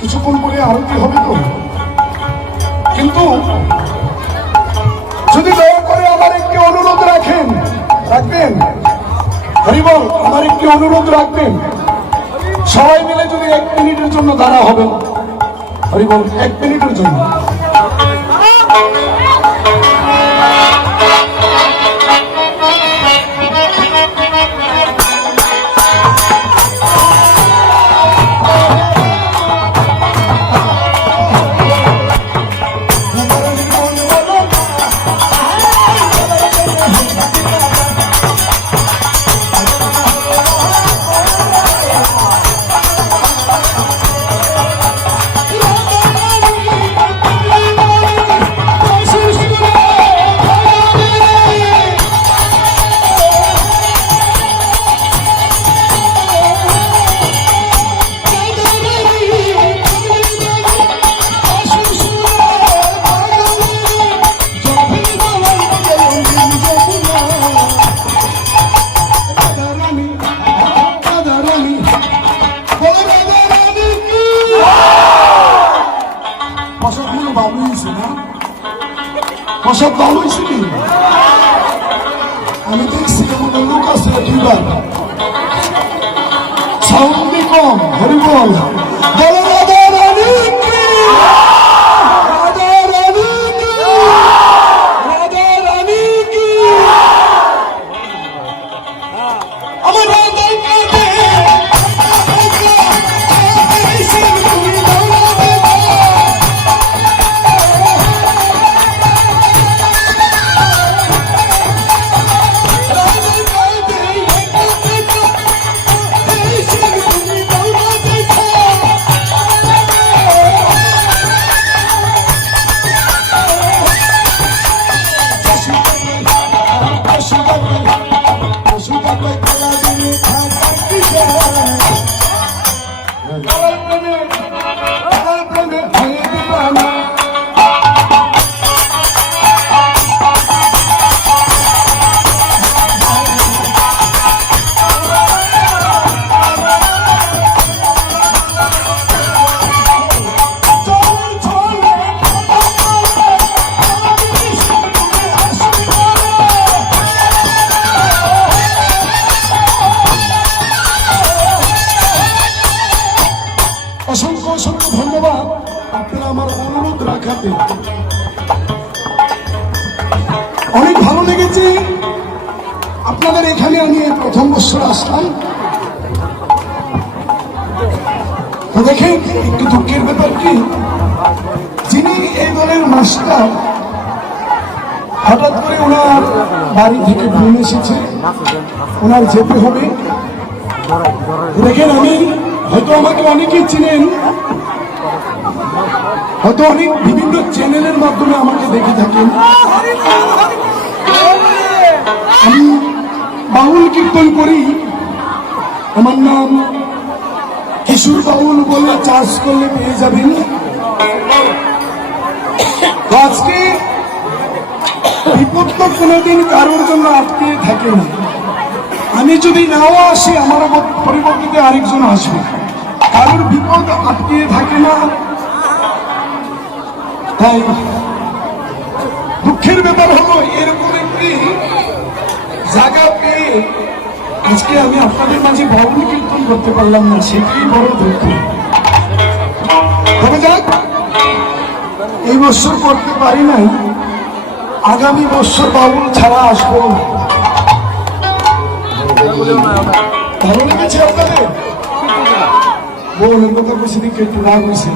কিছুক্ষণ পরে আরতি হবে তো, কিন্তু যদি দয়া করে আমার একটি অনুরোধ রাখবেন হরিবল, আমার একটি অনুরোধ রাখবেন, সবাই মিলে যদি 1 মিনিটের জন্য দাঁড়া হবে, হরিবল 1 মিনিটের জন্য। প্রসাদ ভালো হয়েছে কি? আমি দেখছি কেমন লোক আছে 2বার সাউন্ড কম। হরিবল বলো রাধা রানী কি, রাধা রানী কি, রাধা রানী কি, আমার রাধা কাঁদে অসংখ্য অসংখ্য ধন্যবাদ আপনারা আমার অনুরোধ রাখাতে। অনেক ভালো লেগেছে আপনাদের এখানে। আমি প্রথম বছর আসলাম, দেখেন একটু দুঃখের ব্যাপার কি, যিনি এই দলের মাস্টার হঠাৎ করে ওনার বাড়ি থেকে ফোন এসেছে, ওনার যেতে হবে। দেখেন আমি হয়তো আমাকে অনেকেই চিনেন, হয়তো অনেক বিভিন্ন চ্যানেলের মাধ্যমে আমাকে দেখে থাকেন। আমি বাউল কীর্তন করি, আমার নাম কিশোর বাউল বলে চার্জ করলে পেয়ে যাবেন। আজকে বিপদ তো কোনোদিন কারোর জন্য আটকে থাকে না। আমি যদি নাও আসি, আমার পরিবর্তিতে আরেকজন আসবে, কারোর বিপদ আটকে থাকে না। তাই দুঃখের ব্যাপার হলো এরকম একটি জায়গা পেয়ে আজকে আমি আপনাদের মাঝে বাউল কীর্তন করতে পারলাম না, সেটাই বড় দুঃখ। তবে যাক, এই বছর করতে পারি নাই, আগামী বছর বাউল ছাড়া আসবো। ভালো লেগেছে আপনাদের? বউলের কথা বসে দিকে একটু রাগ হয়েছে।